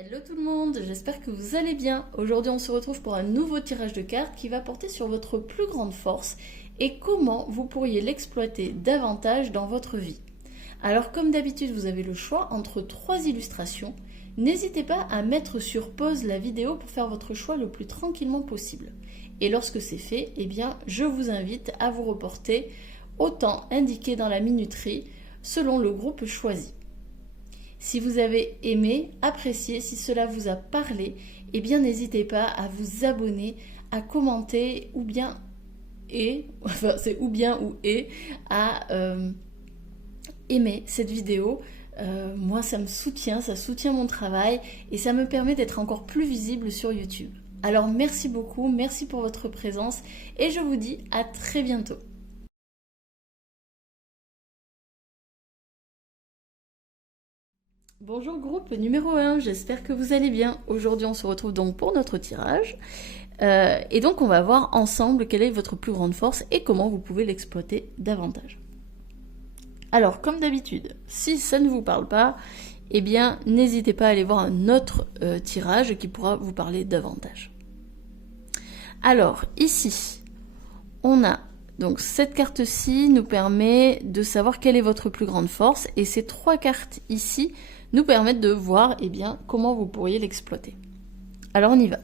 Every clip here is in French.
Hello tout le monde, j'espère que vous allez bien. Aujourd'hui on se retrouve pour un nouveau tirage de cartes qui va porter sur votre plus grande force et comment vous pourriez l'exploiter davantage dans votre vie. Alors comme d'habitude vous avez le choix entre 3 illustrations. N'hésitez pas à mettre sur pause la vidéo pour faire votre choix le plus tranquillement possible. Et lorsque c'est fait, eh bien je vous invite à vous reporter au temps indiqué dans la minuterie selon le groupe choisi. Si vous avez aimé, apprécié, si cela vous a parlé, eh bien n'hésitez pas à vous abonner, à commenter ou bien à aimer cette vidéo. Moi ça me soutient, ça soutient mon travail et ça me permet d'être encore plus visible sur YouTube. Alors merci beaucoup, merci pour votre présence et je vous dis à très bientôt. Bonjour groupe numéro 1, j'espère que vous allez bien. Aujourd'hui on se retrouve donc pour notre tirage. Et donc on va voir ensemble quelle est votre plus grande force et comment vous pouvez l'exploiter davantage. Alors comme d'habitude, si ça ne vous parle pas, eh bien n'hésitez pas à aller voir un autre tirage qui pourra vous parler davantage. Alors ici, on a donc cette carte-ci nous permet de savoir quelle est votre plus grande force et ces 3 cartes ici nous permettent de voir bien, comment vous pourriez l'exploiter. Alors on y va.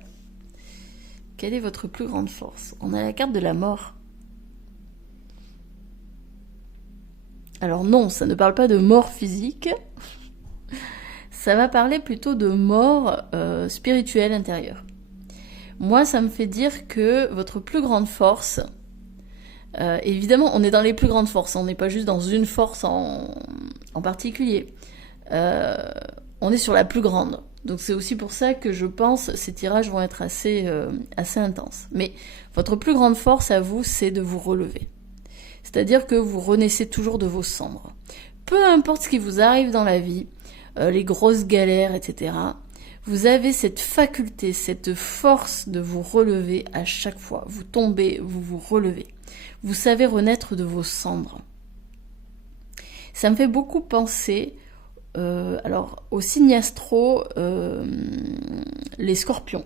Quelle est votre plus grande force? On a la carte de la mort. Alors non, ça ne parle pas de mort physique. Ça va parler plutôt de mort spirituelle intérieure. Moi, ça me fait dire que votre plus grande force... évidemment, on est dans les plus grandes forces. On n'est pas juste dans une force en particulier. On est sur la plus grande. Donc c'est aussi pour ça que je pense que ces tirages vont être assez intenses. Mais votre plus grande force à vous, c'est de vous relever. C'est-à-dire que vous renaissez toujours de vos cendres. Peu importe ce qui vous arrive dans la vie, les grosses galères, etc., vous avez cette faculté, cette force de vous relever à chaque fois. Vous tombez, vous vous relevez. Vous savez renaître de vos cendres. Ça me fait beaucoup penser... alors, au signe astro, les scorpions.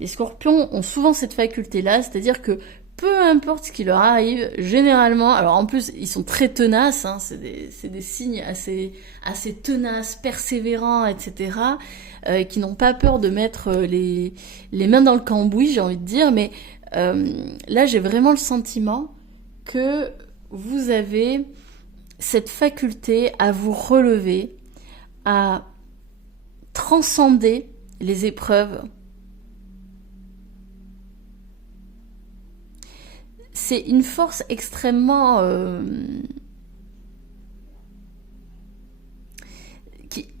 Les scorpions ont souvent cette faculté-là, c'est-à-dire que peu importe ce qui leur arrive, généralement, alors en plus, ils sont très tenaces, hein, c'est des signes assez tenaces, persévérants, etc., qui n'ont pas peur de mettre les mains dans le cambouis, j'ai envie de dire, mais là, j'ai vraiment le sentiment que vous avez... cette faculté à vous relever, à transcender les épreuves. C'est une force extrêmement...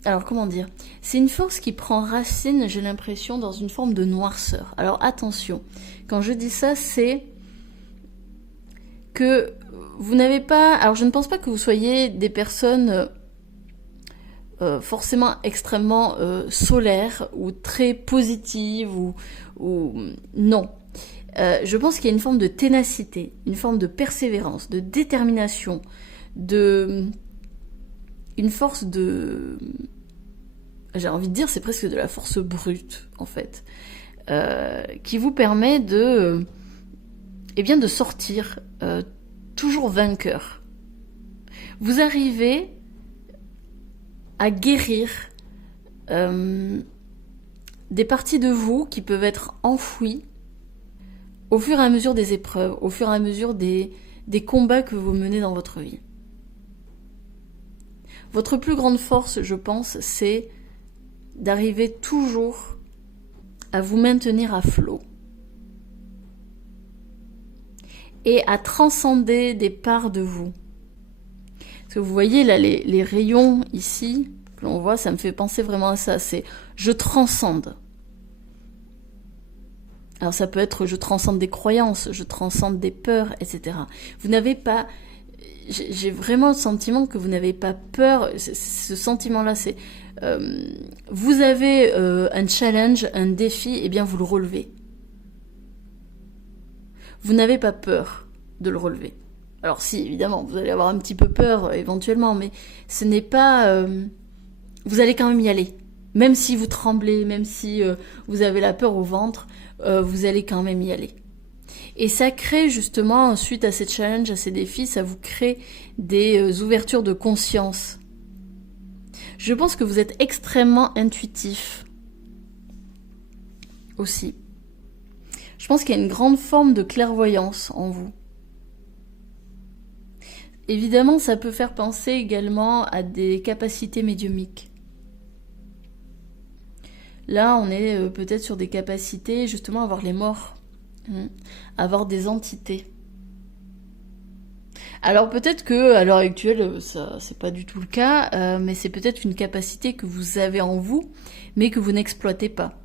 alors comment dire? C'est une force qui prend racine, j'ai l'impression, dans une forme de noirceur. Alors attention, quand je dis ça, c'est que... vous n'avez pas... alors je ne pense pas que vous soyez des personnes forcément extrêmement solaires ou très positives ou non. Je pense qu'il y a une forme de ténacité, une forme de persévérance, de détermination, une force de... j'ai envie de dire, c'est presque de la force brute, en fait, qui vous permet de... de sortir... toujours vainqueur. Vous arrivez à guérir des parties de vous qui peuvent être enfouies au fur et à mesure des épreuves, au fur et à mesure des combats que vous menez dans votre vie. Votre plus grande force, je pense, c'est d'arriver toujours à vous maintenir à flot. Et à transcender des parts de vous. Parce que vous voyez là les rayons ici, que l'on voit, ça me fait penser vraiment à ça, c'est je transcende. Alors ça peut être je transcende des croyances, je transcende des peurs, etc. Vous n'avez pas... j'ai vraiment le sentiment que vous n'avez pas peur, ce sentiment-là, c'est... vous avez un challenge, un défi, et bien vous le relevez. Vous n'avez pas peur de le relever. Alors si, évidemment, vous allez avoir un petit peu peur éventuellement, mais ce n'est pas... vous allez quand même y aller. Même si vous tremblez, même si vous avez la peur au ventre, vous allez quand même y aller. Et ça crée justement, suite à ces challenges, à ces défis, ça vous crée des ouvertures de conscience. Je pense que vous êtes extrêmement intuitif aussi. Je pense qu'il y a une grande forme de clairvoyance en vous. Évidemment, ça peut faire penser également à des capacités médiumniques. Là, on est peut-être sur des capacités justement à voir les morts, à voir des entités. Alors peut-être que à l'heure actuelle, ça c'est pas du tout le cas, mais c'est peut-être une capacité que vous avez en vous, mais que vous n'exploitez pas.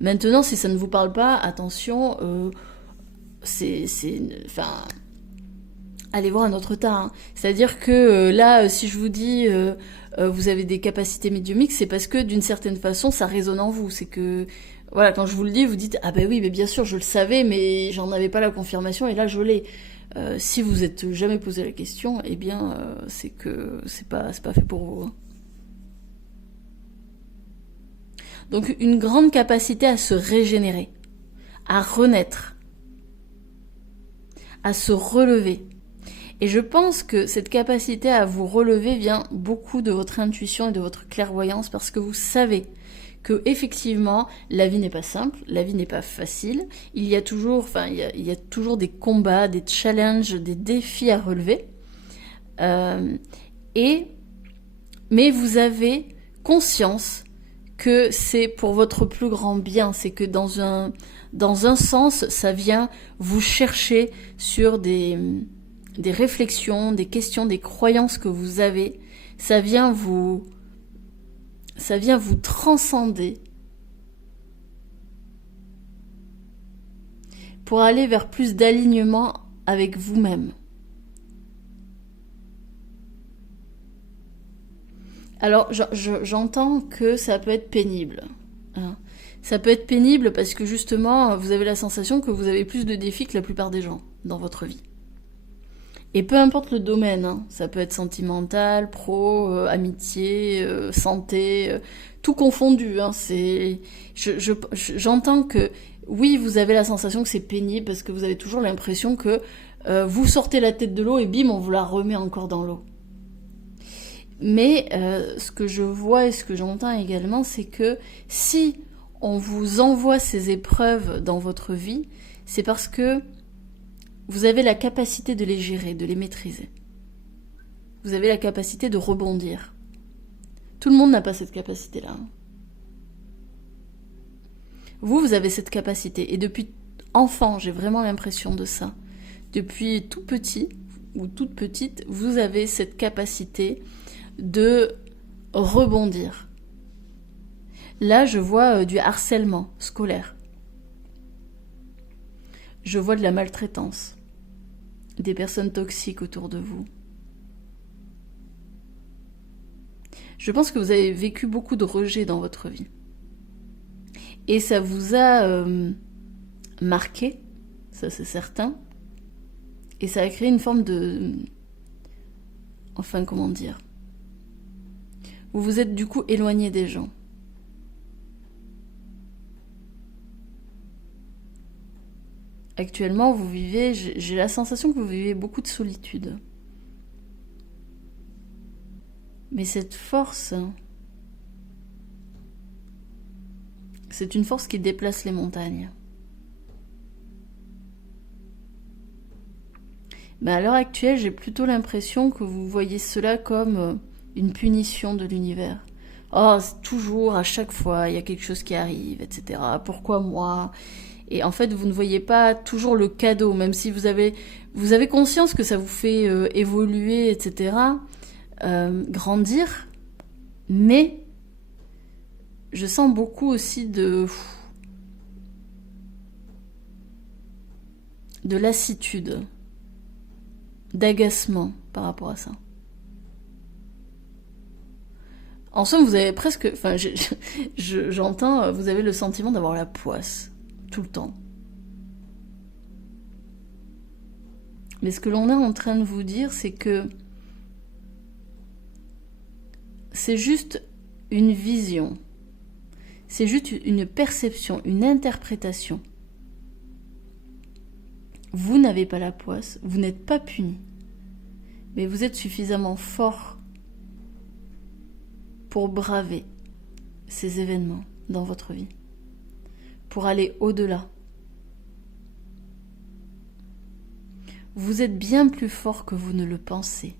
Maintenant, si ça ne vous parle pas, attention, enfin, allez voir un autre tas. Hein. C'est-à-dire que là, si je vous dis, vous avez des capacités médiumniques, c'est parce que d'une certaine façon, ça résonne en vous. C'est que, voilà, quand je vous le dis, vous dites, ah ben oui, mais bien sûr, je le savais, mais j'en avais pas la confirmation, et là, je l'ai. Si vous êtes jamais posé la question, eh bien, c'est que c'est pas fait pour vous. Hein. Donc une grande capacité à se régénérer, à renaître, à se relever. Et je pense que cette capacité à vous relever vient beaucoup de votre intuition et de votre clairvoyance parce que vous savez que effectivement la vie n'est pas simple, la vie n'est pas facile. Il y a toujours des combats, des challenges, des défis à relever. Mais vous avez conscience que c'est pour votre plus grand bien, c'est que dans un sens, ça vient vous chercher sur des réflexions, des questions, des croyances que vous avez. Ça vient vous transcender pour aller vers plus d'alignement avec vous-même. Alors, j'entends que ça peut être pénible. Hein. Ça peut être pénible parce que justement, vous avez la sensation que vous avez plus de défis que la plupart des gens dans votre vie. Et peu importe le domaine, hein, ça peut être sentimental, pro, amitié, santé, tout confondu. Hein, j'entends que oui, vous avez la sensation que c'est pénible parce que vous avez toujours l'impression que vous sortez la tête de l'eau et bim, on vous la remet encore dans l'eau. Mais ce que je vois et ce que j'entends également, c'est que si on vous envoie ces épreuves dans votre vie, c'est parce que vous avez la capacité de les gérer, de les maîtriser. Vous avez la capacité de rebondir. Tout le monde n'a pas cette capacité-là. Vous avez cette capacité. Et depuis enfant, j'ai vraiment l'impression de ça. Depuis tout petit ou toute petite, vous avez cette capacité de rebondir. Là, je vois du harcèlement scolaire. Je vois de la maltraitance. Des personnes toxiques autour de vous. Je pense que vous avez vécu beaucoup de rejet dans votre vie. Et ça vous a marqué, ça c'est certain. Et ça a créé une forme de... Enfin, comment dire ? Vous vous êtes du coup éloigné des gens. Actuellement, vous vivez, j'ai la sensation que vous vivez beaucoup de solitude. Mais cette force, c'est une force qui déplace les montagnes. Mais à l'heure actuelle, j'ai plutôt l'impression que vous voyez cela comme une punition de l'univers. Oh, toujours, à chaque fois, il y a quelque chose qui arrive, etc. Pourquoi moi ? Et en fait, vous ne voyez pas toujours le cadeau, même si vous avez conscience que ça vous fait évoluer, etc., grandir. Mais je sens beaucoup aussi de lassitude, d'agacement par rapport à ça. En somme, vous avez presque... Enfin, j'entends, vous avez le sentiment d'avoir la poisse. Tout le temps. Mais ce que l'on est en train de vous dire, c'est que c'est juste une vision. C'est juste une perception, une interprétation. Vous n'avez pas la poisse, vous n'êtes pas puni. Mais vous êtes suffisamment fort pour braver ces événements dans votre vie, pour aller au-delà. Vous êtes bien plus fort que vous ne le pensez.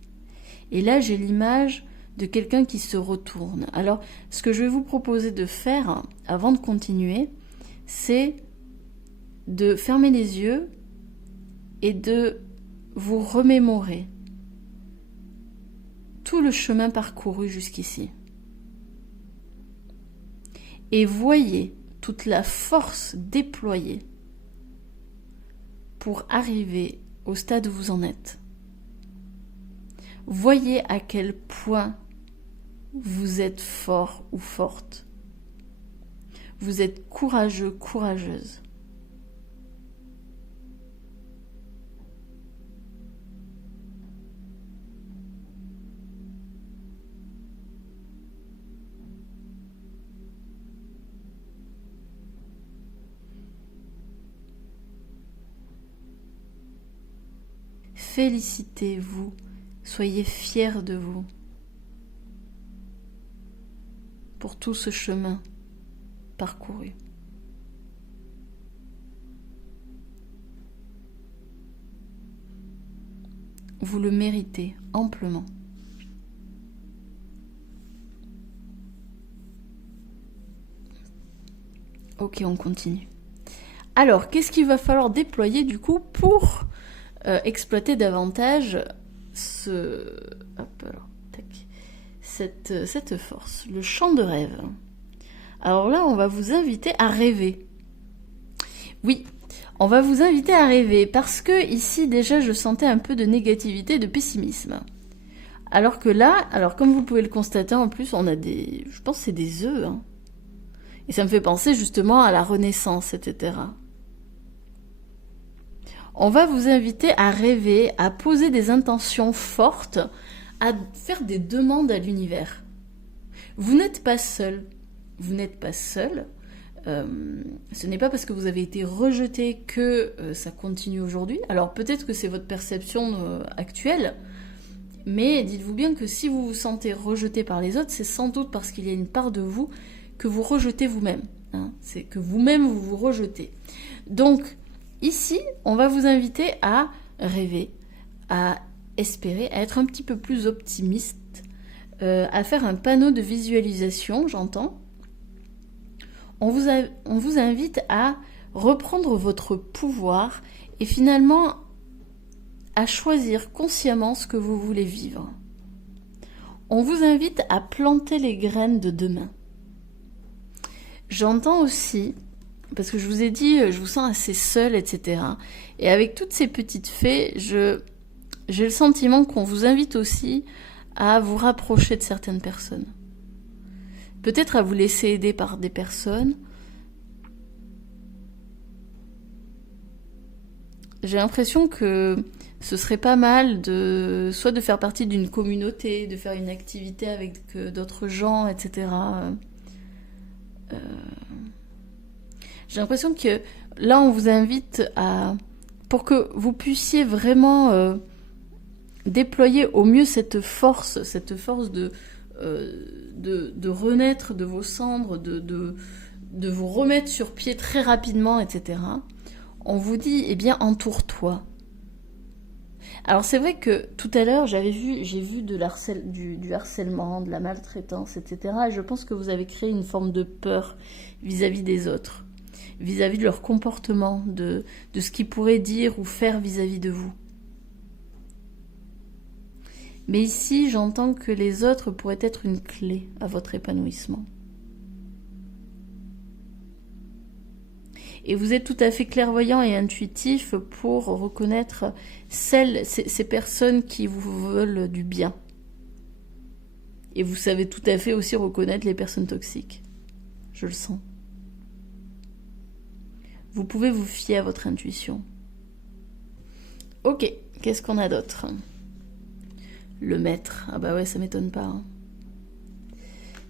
Et là, j'ai l'image de quelqu'un qui se retourne. Alors, ce que je vais vous proposer de faire, avant de continuer, c'est de fermer les yeux et de vous remémorer tout le chemin parcouru jusqu'ici. Et voyez toute la force déployée pour arriver au stade où vous en êtes. Voyez à quel point vous êtes fort ou forte. Vous êtes courageux, courageuse. Félicitez-vous, soyez fiers de vous pour tout ce chemin parcouru. Vous le méritez amplement. Ok, on continue. Alors, qu'est-ce qu'il va falloir déployer du coup pour exploiter davantage cette force, le champ de rêve. Alors là, on va vous inviter à rêver. Oui, on va vous inviter à rêver parce que ici déjà je sentais un peu de négativité, de pessimisme. Alors que là, comme vous pouvez le constater en plus, on a je pense que c'est des œufs. Hein. Et ça me fait penser justement à la Renaissance, etc. On va vous inviter à rêver, à poser des intentions fortes, à faire des demandes à l'univers. Vous n'êtes pas seul. Vous n'êtes pas seul. Ce n'est pas parce que vous avez été rejeté que ça continue aujourd'hui. Alors peut-être que c'est votre perception actuelle, mais dites-vous bien que si vous vous sentez rejeté par les autres, c'est sans doute parce qu'il y a une part de vous que vous rejetez vous-même. Hein. C'est que vous-même vous vous rejetez. Donc, ici, on va vous inviter à rêver, à espérer, à être un petit peu plus optimiste, à faire un panneau de visualisation, j'entends. On vous invite à reprendre votre pouvoir et finalement à choisir consciemment ce que vous voulez vivre. On vous invite à planter les graines de demain. J'entends aussi, parce que je vous ai dit, je vous sens assez seule, etc. Et avec toutes ces petites fées, j'ai le sentiment qu'on vous invite aussi à vous rapprocher de certaines personnes. Peut-être à vous laisser aider par des personnes. J'ai l'impression que ce serait pas mal soit de faire partie d'une communauté, de faire une activité avec d'autres gens, etc. J'ai l'impression que là, on vous invite pour que vous puissiez vraiment déployer au mieux cette force de renaître de vos cendres, de vous remettre sur pied très rapidement, etc. On vous dit, eh bien, entoure-toi. Alors c'est vrai que tout à l'heure, j'ai vu du harcèlement, de la maltraitance, etc. Et je pense que vous avez créé une forme de peur vis-à-vis des autres, vis-à-vis de leur comportement, de ce qu'ils pourraient dire ou faire vis-à-vis de vous. Mais ici, j'entends que les autres pourraient être une clé à votre épanouissement. Et vous êtes tout à fait clairvoyant et intuitif pour reconnaître ces personnes qui vous veulent du bien. Et vous savez tout à fait aussi reconnaître les personnes toxiques. Je le sens. Vous pouvez vous fier à votre intuition. Ok, qu'est-ce qu'on a d'autre ? Le maître. Ah bah ouais, ça m'étonne pas. Hein.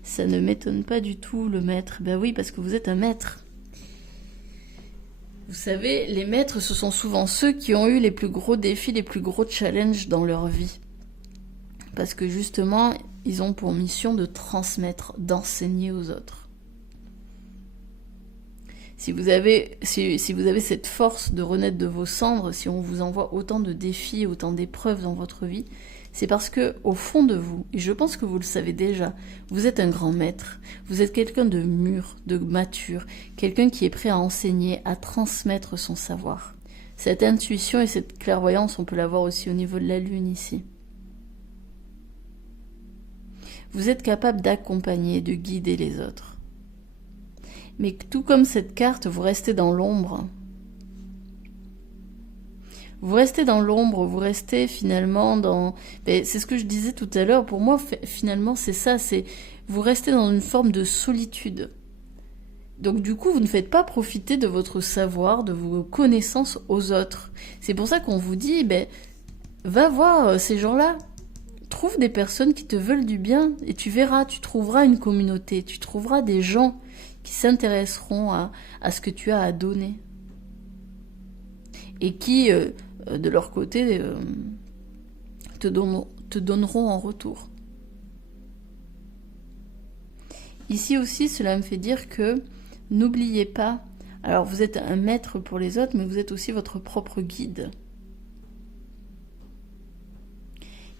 Ça ne m'étonne pas du tout, le maître. Ben oui, parce que vous êtes un maître. Vous savez, les maîtres, ce sont souvent ceux qui ont eu les plus gros défis, les plus gros challenges dans leur vie. Parce que justement, ils ont pour mission de transmettre, d'enseigner aux autres. Si vous avez cette force de renaître de vos cendres, si on vous envoie autant de défis, autant d'épreuves dans votre vie, c'est parce que, au fond de vous, et je pense que vous le savez déjà, vous êtes un grand maître, vous êtes quelqu'un de mûr, de mature, quelqu'un qui est prêt à enseigner, à transmettre son savoir. Cette intuition et cette clairvoyance, on peut l'avoir aussi au niveau de la lune ici. Vous êtes capable d'accompagner, de guider les autres. Mais tout comme cette carte, vous restez dans l'ombre. Vous restez dans l'ombre, vous restez finalement dans... c'est ce que je disais tout à l'heure, pour moi finalement c'est ça, c'est vous restez dans une forme de solitude. Donc du coup vous ne faites pas profiter de votre savoir, de vos connaissances aux autres. C'est pour ça qu'on vous dit, va voir ces gens-là, trouve des personnes qui te veulent du bien et tu verras, tu trouveras une communauté, tu trouveras des gens qui s'intéresseront à ce que tu as à donner. Et qui, de leur côté, te donneront en retour. Ici aussi, cela me fait dire que n'oubliez pas, alors vous êtes un maître pour les autres, mais vous êtes aussi votre propre guide.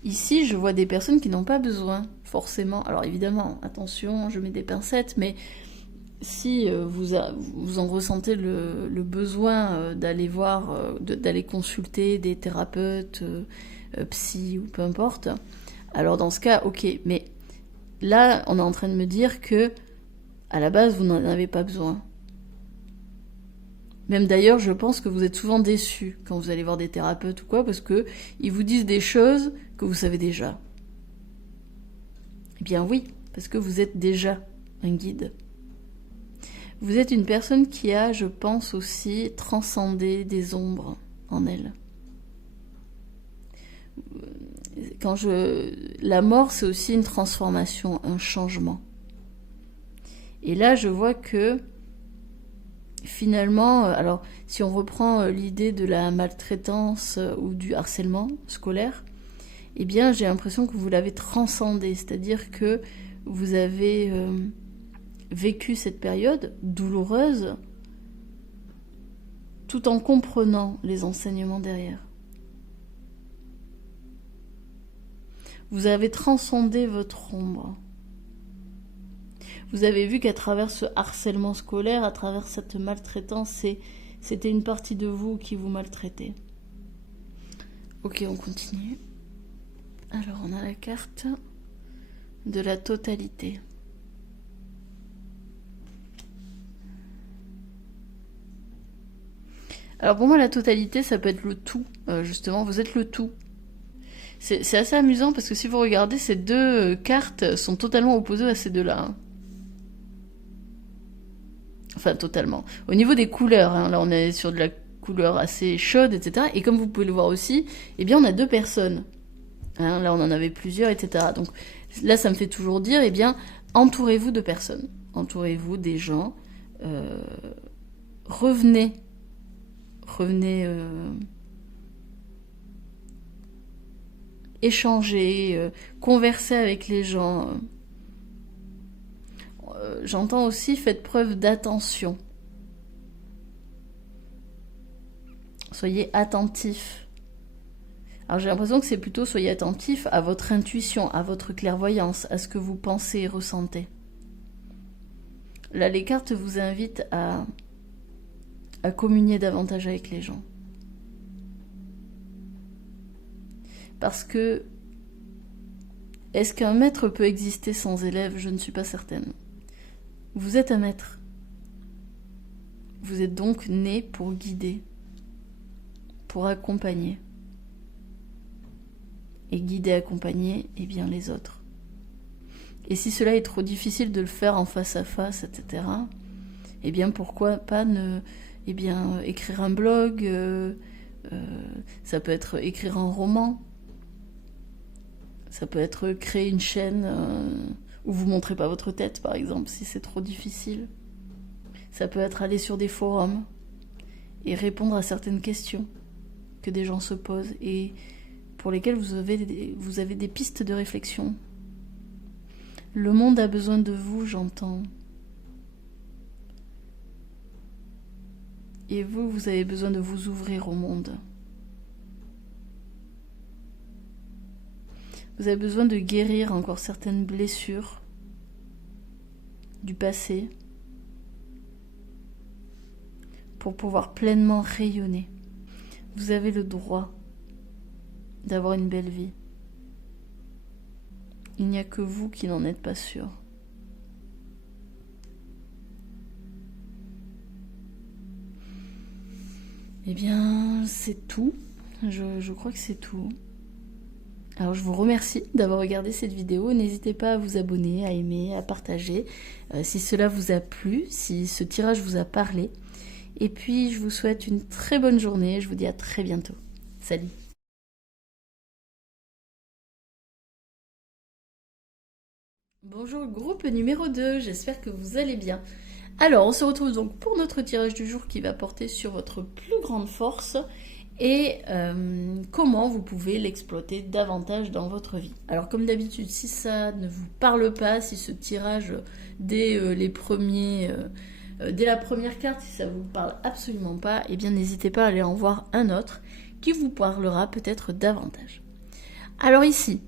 Ici, je vois des personnes qui n'ont pas besoin, forcément. Alors évidemment, attention, je mets des pincettes, mais si vous en ressentez le besoin d'aller voir, d'aller consulter des thérapeutes, psy ou peu importe, alors dans ce cas, ok. Mais là, on est en train de me dire que, à la base, vous n'en avez pas besoin. Même d'ailleurs, je pense que vous êtes souvent déçus quand vous allez voir des thérapeutes ou quoi, parce que ils vous disent des choses que vous savez déjà. Eh bien oui, parce que vous êtes déjà un guide. Vous êtes une personne qui a, je pense aussi, transcendé des ombres en elle. La mort, c'est aussi une transformation, un changement. Et là, je vois que finalement, alors si on reprend l'idée de la maltraitance ou du harcèlement scolaire, eh bien j'ai l'impression que vous l'avez transcendé, c'est-à-dire que vous avez vécu cette période douloureuse tout en comprenant les enseignements derrière. Vous avez transcendé votre ombre. Vous avez vu qu'à travers ce harcèlement scolaire, à travers cette maltraitance, c'était une partie de vous qui vous maltraitait. Ok, on continue. Alors, on a la carte de la totalité. Alors pour moi, la totalité, ça peut être le tout. Justement, vous êtes le tout. C'est assez amusant parce que si vous regardez, ces deux cartes sont totalement opposées à ces deux-là. Hein. Enfin, totalement. Au niveau des couleurs, hein, là on est sur de la couleur assez chaude, etc. Et comme vous pouvez le voir aussi, eh bien on a deux personnes. Hein, là on en avait plusieurs, etc. Donc là ça me fait toujours dire, eh bien entourez-vous de personnes. Entourez-vous des gens. Revenez échanger, converser avec les gens. J'entends aussi, faites preuve d'attention. Soyez attentifs. Alors j'ai l'impression que c'est plutôt soyez attentifs à votre intuition, à votre clairvoyance, à ce que vous pensez et ressentez. Là, les cartes vous invitent à communier davantage avec les gens. Parce que, est-ce qu'un maître peut exister sans élève? Je ne suis pas certaine. Vous êtes un maître. Vous êtes donc né pour guider, pour accompagner. Et guider, accompagner, eh bien les autres. Et si cela est trop difficile de le faire en face à face, etc., eh bien pourquoi pas écrire un blog, ça peut être écrire un roman, ça peut être créer une chaîne Ou vous montrez pas votre tête, par exemple, si c'est trop difficile. Ça peut être aller sur des forums et répondre à certaines questions que des gens se posent et pour lesquelles vous avez des pistes de réflexion. Le monde a besoin de vous, j'entends. Et vous, vous avez besoin de vous ouvrir au monde. Vous avez besoin de guérir encore certaines blessures du passé pour pouvoir pleinement rayonner. Vous avez le droit d'avoir une belle vie. Il n'y a que vous qui n'en êtes pas sûr. Eh bien, c'est tout. Je crois que c'est tout. Alors je vous remercie d'avoir regardé cette vidéo. N'hésitez pas à vous abonner, à aimer, à partager si cela vous a plu, si ce tirage vous a parlé. Et puis je vous souhaite une très bonne journée. Je vous dis à très bientôt. Salut! Bonjour groupe numéro 2, j'espère que vous allez bien. Alors on se retrouve donc pour notre tirage du jour qui va porter sur votre plus grande force et comment vous pouvez l'exploiter davantage dans votre vie. Alors comme d'habitude, si ça ne vous parle pas, si ce tirage dès la première carte, si ça ne vous parle absolument pas, eh bien n'hésitez pas à aller en voir un autre qui vous parlera peut-être davantage. Alors ici,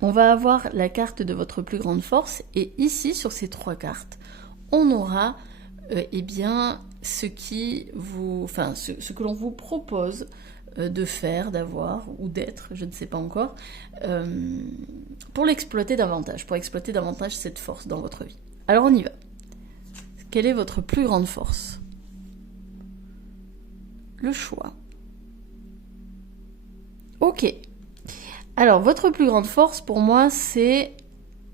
on va avoir la carte de votre plus grande force et ici sur ces 3 cartes, on aura eh bien ce que l'on vous propose de faire, d'avoir ou d'être, je ne sais pas encore, pour l'exploiter davantage, pour exploiter davantage cette force dans votre vie. Alors on y va. Quelle est votre plus grande force? Le choix. Ok. Alors, votre plus grande force, pour moi, c'est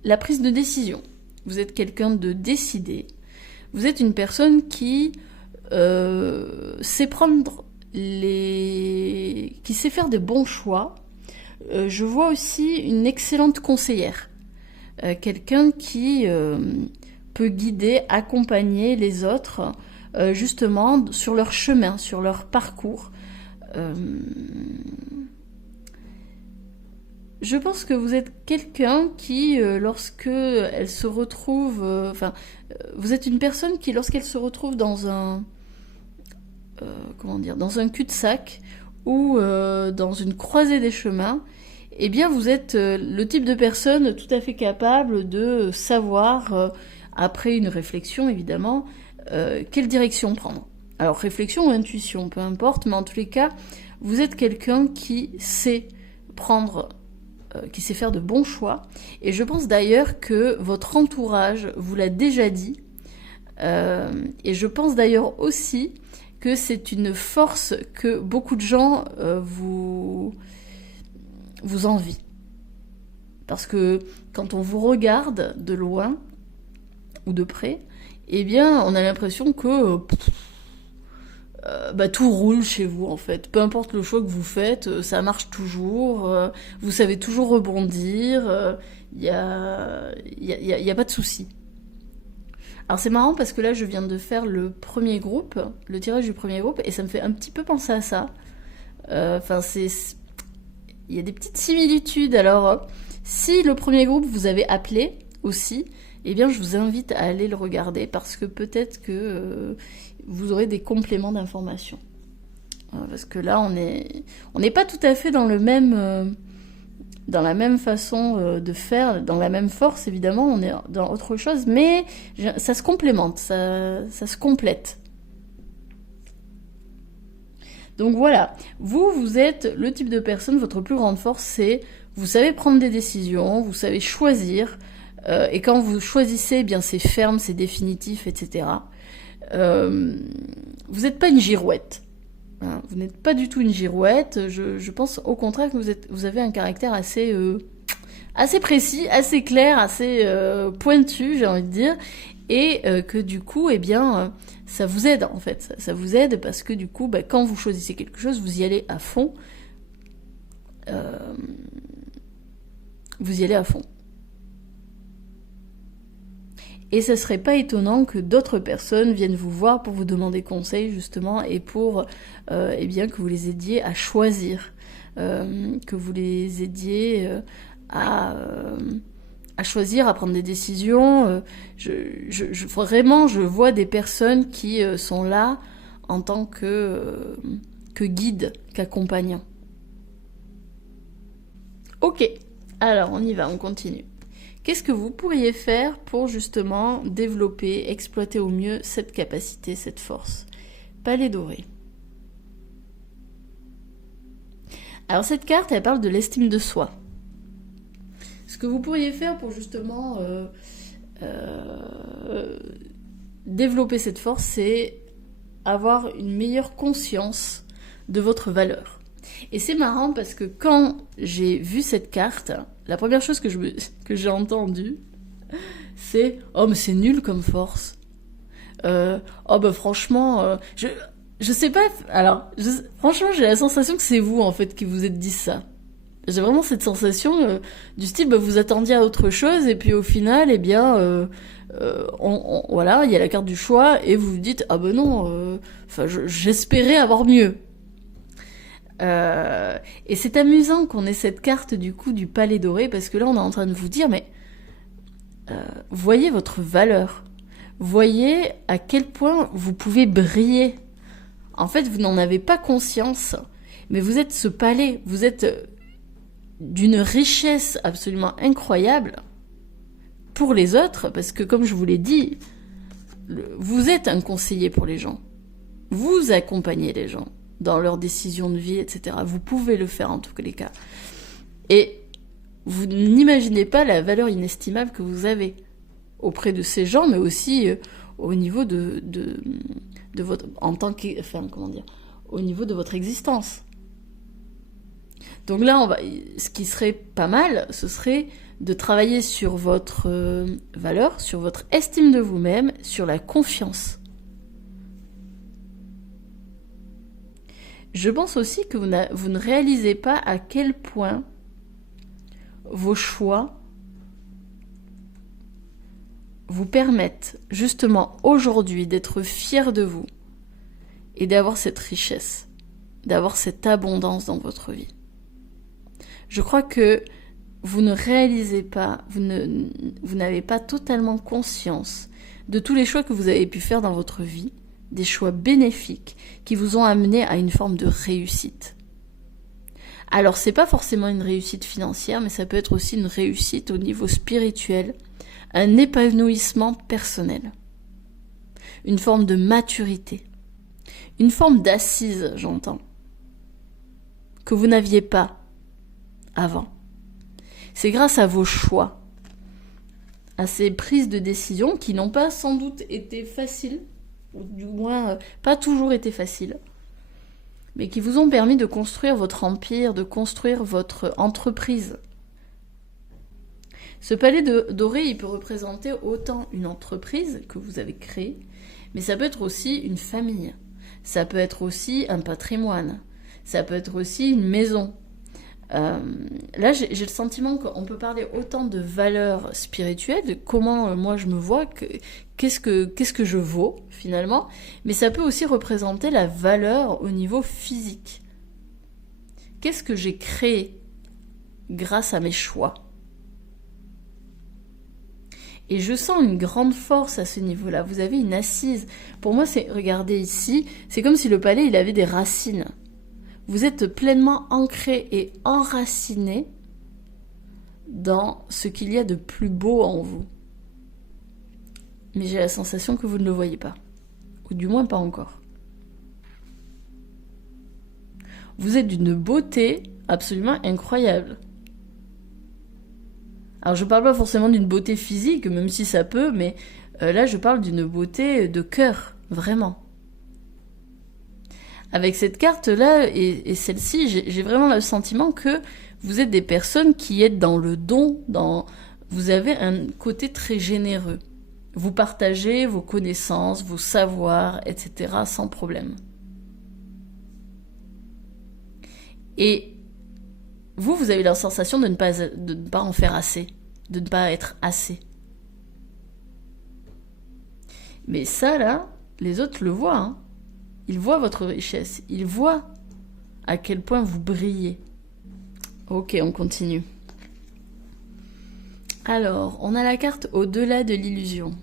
la prise de décision. Vous êtes quelqu'un de décidé. Vous êtes une personne qui sait qui sait faire de bons choix. Je vois aussi une excellente conseillère. Quelqu'un qui peut guider, accompagner les autres, justement, sur leur chemin, sur leur parcours. Je pense que vous êtes quelqu'un qui, lorsque elle se retrouve... vous êtes une personne qui, lorsqu'elle se retrouve dans un... dans un cul-de-sac ou dans une croisée des chemins, eh bien vous êtes le type de personne tout à fait capable de savoir, après une réflexion évidemment, quelle direction prendre. Alors réflexion ou intuition, peu importe, mais en tous les cas, vous êtes quelqu'un qui sait qui sait faire de bons choix. Et je pense d'ailleurs que votre entourage vous l'a déjà dit. Et je pense d'ailleurs aussi que c'est une force que beaucoup de gens vous envient. Parce que quand on vous regarde de loin ou de près, eh bien on a l'impression que... tout roule chez vous en fait. Peu importe le choix que vous faites, ça marche toujours, vous savez toujours rebondir, y a pas de souci. Alors c'est marrant parce que là je viens de faire le tirage du premier groupe, et ça me fait un petit peu penser à ça. Il y a des petites similitudes. Alors si le premier groupe vous avez appelé aussi, eh bien je vous invite à aller le regarder parce que peut-être que vous aurez des compléments d'informations. Parce que là, on n'est pas tout à fait dans la même façon de faire, dans la même force, évidemment, on est dans autre chose, mais ça se complémente, ça se complète. Donc voilà, vous êtes le type de personne, votre plus grande force, c'est vous savez prendre des décisions, vous savez choisir, et quand vous choisissez, eh bien c'est ferme, c'est définitif, etc. Vous n'êtes pas une girouette. Hein, vous n'êtes pas du tout une girouette. Je pense au contraire que vous avez un caractère assez précis, assez clair, assez pointu, j'ai envie de dire, et que du coup, eh bien, ça vous aide en fait. Ça vous aide parce que du coup, quand vous choisissez quelque chose, vous y allez à fond. Vous y allez à fond. Et ce serait pas étonnant que d'autres personnes viennent vous voir pour vous demander conseil, justement, et pour eh bien, que vous les aidiez à choisir, que vous les aidiez à choisir, à prendre des décisions. Vraiment, je vois des personnes qui sont là en tant que guide, qu'accompagnant. Ok, alors on y va, on continue. Qu'est-ce que vous pourriez faire pour justement développer, exploiter au mieux cette capacité, cette force? Palais doré. Alors cette carte, elle parle de l'estime de soi. Ce que vous pourriez faire pour justement développer cette force, c'est avoir une meilleure conscience de votre valeur. Et c'est marrant parce que quand j'ai vu cette carte, la première chose que j'ai entendue, c'est « Oh, mais c'est nul comme force. Oh, bah franchement, je sais pas... » Alors, franchement, j'ai la sensation que c'est vous, en fait, qui vous êtes dit ça. J'ai vraiment cette sensation du style, bah, vous attendiez à autre chose, et puis au final, eh bien... voilà, il y a la carte du choix, et vous vous dites « Ah ben non, j'espérais avoir mieux. » Et c'est amusant qu'on ait cette carte du coup du palais doré, parce que là on est en train de vous dire, mais voyez votre valeur, voyez à quel point vous pouvez briller. En fait, vous n'en avez pas conscience, mais vous êtes ce palais, vous êtes d'une richesse absolument incroyable pour les autres, parce que comme je vous l'ai dit, vous êtes un conseiller pour les gens, vous accompagnez les gens dans leurs décisions de vie, etc. Vous pouvez le faire en tous les cas. Et vous n'imaginez pas la valeur inestimable que vous avez auprès de ces gens, mais aussi au niveau de votre... en tant que... Enfin, comment dire, au niveau de votre existence. Donc là, ce qui serait pas mal, ce serait de travailler sur votre valeur, sur votre estime de vous-même, sur la confiance. Je pense aussi que vous ne réalisez pas à quel point vos choix vous permettent justement aujourd'hui d'être fiers de vous et d'avoir cette richesse, d'avoir cette abondance dans votre vie. Je crois que vous ne réalisez pas, vous n'avez pas totalement conscience de tous les choix que vous avez pu faire dans votre vie, des choix bénéfiques qui vous ont amené à une forme de réussite. Alors, c'est pas forcément une réussite financière, mais ça peut être aussi une réussite au niveau spirituel, un épanouissement personnel, une forme de maturité, une forme d'assise, j'entends, que vous n'aviez pas avant. C'est grâce à vos choix, à ces prises de décision qui n'ont pas sans doute été faciles, ou du moins pas toujours été faciles, mais qui vous ont permis de construire votre empire, de construire votre entreprise. Ce palais doré, il peut représenter autant une entreprise que vous avez créée, mais ça peut être aussi une famille, ça peut être aussi un patrimoine, ça peut être aussi une maison. Là, j'ai le sentiment qu'on peut parler autant de valeurs spirituelles, de comment moi je me vois, qu'est-ce que je vaux finalement, mais ça peut aussi représenter la valeur au niveau physique. Qu'est-ce que j'ai créé grâce à mes choix? Et je sens une grande force à ce niveau-là. Vous avez une assise. Pour moi, regardez ici, c'est comme si le palais, il avait des racines. Vous êtes pleinement ancré et enraciné dans ce qu'il y a de plus beau en vous. Mais j'ai la sensation que vous ne le voyez pas. Ou du moins pas encore. Vous êtes d'une beauté absolument incroyable. Alors je parle pas forcément d'une beauté physique, même si ça peut, mais là je parle d'une beauté de cœur, vraiment. Avec cette carte-là et celle-ci, j'ai vraiment le sentiment que vous êtes des personnes qui êtes dans le don, vous avez un côté très généreux. Vous partagez vos connaissances, vos savoirs, etc. sans problème. Et vous avez la sensation de ne pas en faire assez, de ne pas être assez. Mais ça, là, les autres le voient. Hein. Ils voient votre richesse. Ils voient à quel point vous brillez. Ok, on continue. Alors, on a la carte au-delà de l'illusion.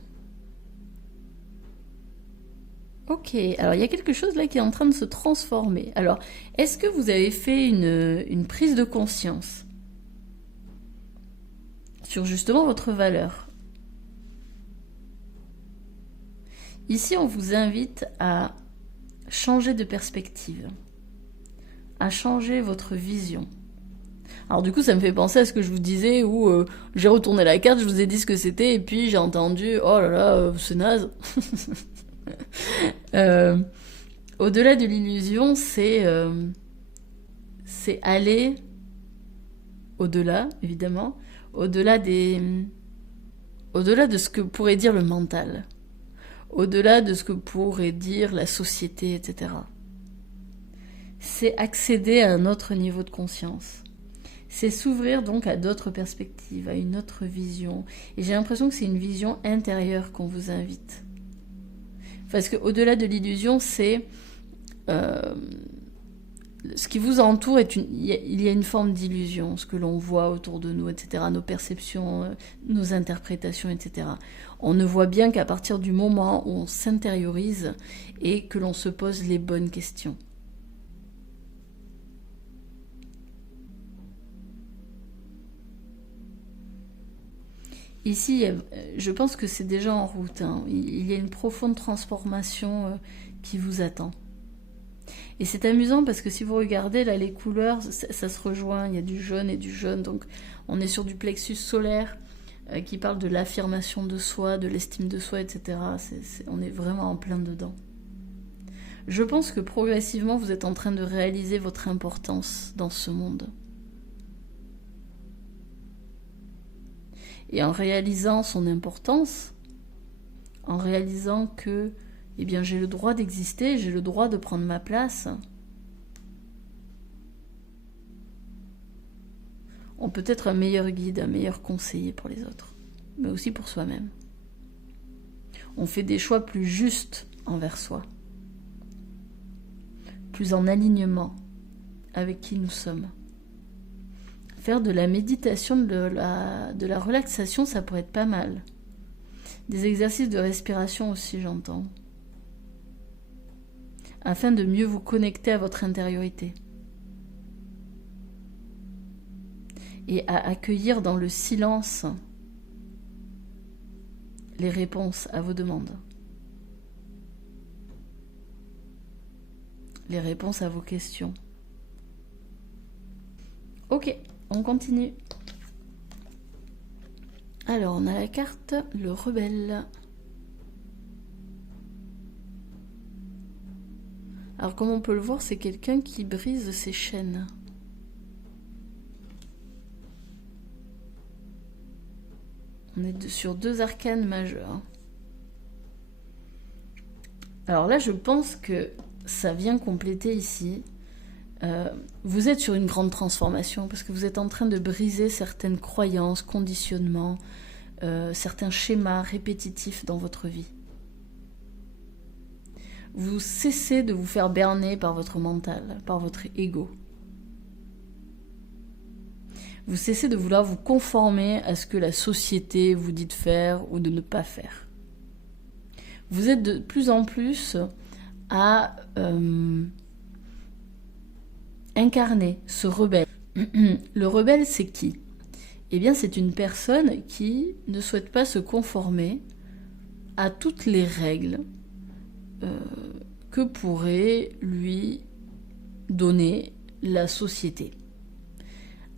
Ok, alors il y a quelque chose là qui est en train de se transformer. Alors, est-ce que vous avez fait une prise de conscience sur justement votre valeur? Ici, on vous invite à changer de perspective, à changer votre vision. Alors du coup, ça me fait penser à ce que je vous disais où j'ai retourné la carte, je vous ai dit ce que c'était, et puis j'ai entendu « Oh là là, c'est naze !» Au-delà de l'illusion, c'est aller au-delà, évidemment, au-delà de ce que pourrait dire le mental, au-delà de ce que pourrait dire la société, etc. C'est accéder à un autre niveau de conscience. C'est s'ouvrir donc à d'autres perspectives, à une autre vision. Et j'ai l'impression que c'est une vision intérieure qu'on vous invite. Parce qu'au-delà de l'illusion, c'est... ce qui vous entoure, il y a une forme d'illusion, ce que l'on voit autour de nous, etc., nos perceptions, nos interprétations, etc. On ne voit bien qu'à partir du moment où on s'intériorise et que l'on se pose les bonnes questions. Ici, je pense que c'est déjà en route. Hein. Il y a une profonde transformation qui vous attend. Et c'est amusant parce que si vous regardez là les couleurs, ça se rejoint, il y a du jaune et du jaune, donc on est sur du plexus solaire qui parle de l'affirmation de soi, de l'estime de soi, etc. On est vraiment en plein dedans. Je pense que progressivement vous êtes en train de réaliser votre importance dans ce monde. Et en réalisant son importance, en réalisant que eh bien, j'ai le droit d'exister, j'ai le droit de prendre ma place, on peut être un meilleur guide, un meilleur conseiller pour les autres, mais aussi pour soi-même. On fait des choix plus justes envers soi, plus en alignement avec qui nous sommes. Faire de la méditation, de la relaxation, ça pourrait être pas mal. Des exercices de respiration aussi, j'entends. Afin de mieux vous connecter à votre intériorité. Et à accueillir dans le silence les réponses à vos demandes. Les réponses à vos questions. Ok. On continue. Alors, on a la carte, le rebelle. Alors, comme on peut le voir, c'est quelqu'un qui brise ses chaînes. On est sur 2 arcanes majeurs. Alors là, je pense que ça vient compléter ici. Vous êtes sur une grande transformation parce que vous êtes en train de briser certaines croyances, conditionnements, certains schémas répétitifs dans votre vie. Vous cessez de vous faire berner par votre mental, par votre ego. Vous cessez de vouloir vous conformer à ce que la société vous dit de faire ou de ne pas faire. Vous êtes de plus en plus à... incarner ce rebelle. Le rebelle, c'est qui? Eh bien, c'est une personne qui ne souhaite pas se conformer à toutes les règles que pourrait lui donner la société.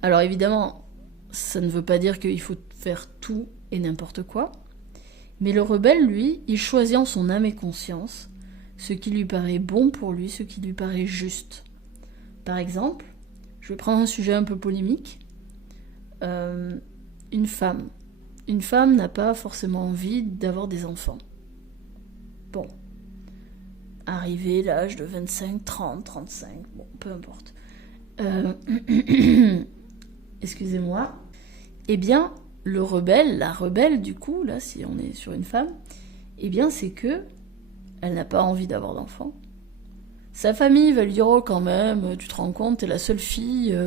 Alors évidemment, ça ne veut pas dire qu'il faut faire tout et n'importe quoi, mais le rebelle, lui, il choisit en son âme et conscience ce qui lui paraît bon pour lui, ce qui lui paraît juste. Par exemple, je vais prendre un sujet un peu polémique. Une femme. Une femme n'a pas forcément envie d'avoir des enfants. Bon. Arrivé l'âge de 25, 30, 35, bon, peu importe. Excusez-moi. Eh bien, le rebelle, la rebelle du coup, là, si on est sur une femme, Eh bien, c'est que elle n'a pas envie d'avoir d'enfant. Sa famille va lui dire, oh quand même, tu te rends compte, t'es la seule fille,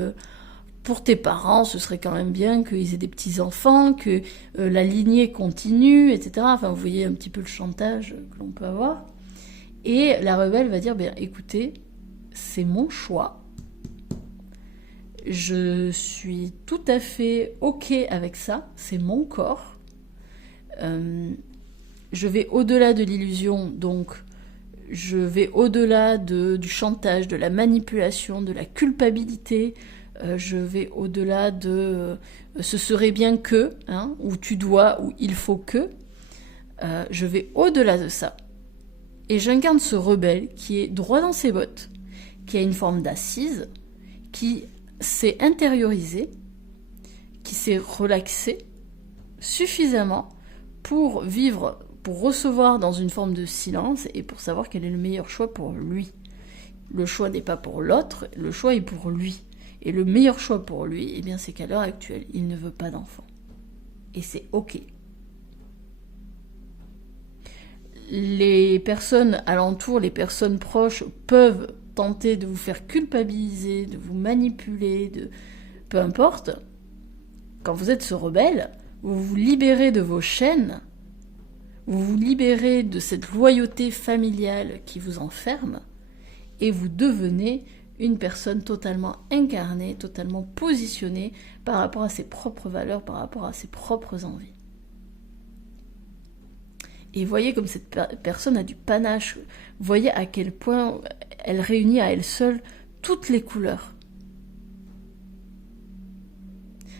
pour tes parents, ce serait quand même bien qu'ils aient des petits-enfants, que la lignée continue, etc. Enfin, vous voyez un petit peu le chantage que l'on peut avoir. Et la rebelle va dire, bien écoutez, c'est mon choix. Je suis tout à fait OK avec ça, c'est mon corps. Je vais au-delà de l'illusion, donc je vais au-delà du chantage, de la manipulation, de la culpabilité. Je vais au-delà de ce serait bien que, hein, ou tu dois, ou il faut que. Je vais au-delà de ça. Et j'incarne ce rebelle qui est droit dans ses bottes, qui a une forme d'assise, qui s'est intériorisé, qui s'est relaxé suffisamment pour vivre, pour recevoir dans une forme de silence et pour savoir quel est le meilleur choix pour lui. Le choix n'est pas pour l'autre, le choix est pour lui. Et le meilleur choix pour lui, eh bien, c'est qu'à l'heure actuelle, il ne veut pas d'enfant. Et c'est OK. Les personnes alentours, les personnes proches peuvent tenter de vous faire culpabiliser, de vous manipuler, peu importe. Quand vous êtes ce rebelle, vous vous libérez de vos chaînes, vous vous libérez de cette loyauté familiale qui vous enferme, et vous devenez une personne totalement incarnée, totalement positionnée par rapport à ses propres valeurs, par rapport à ses propres envies. Et voyez comme cette personne a du panache, voyez à quel point elle réunit à elle seule toutes les couleurs.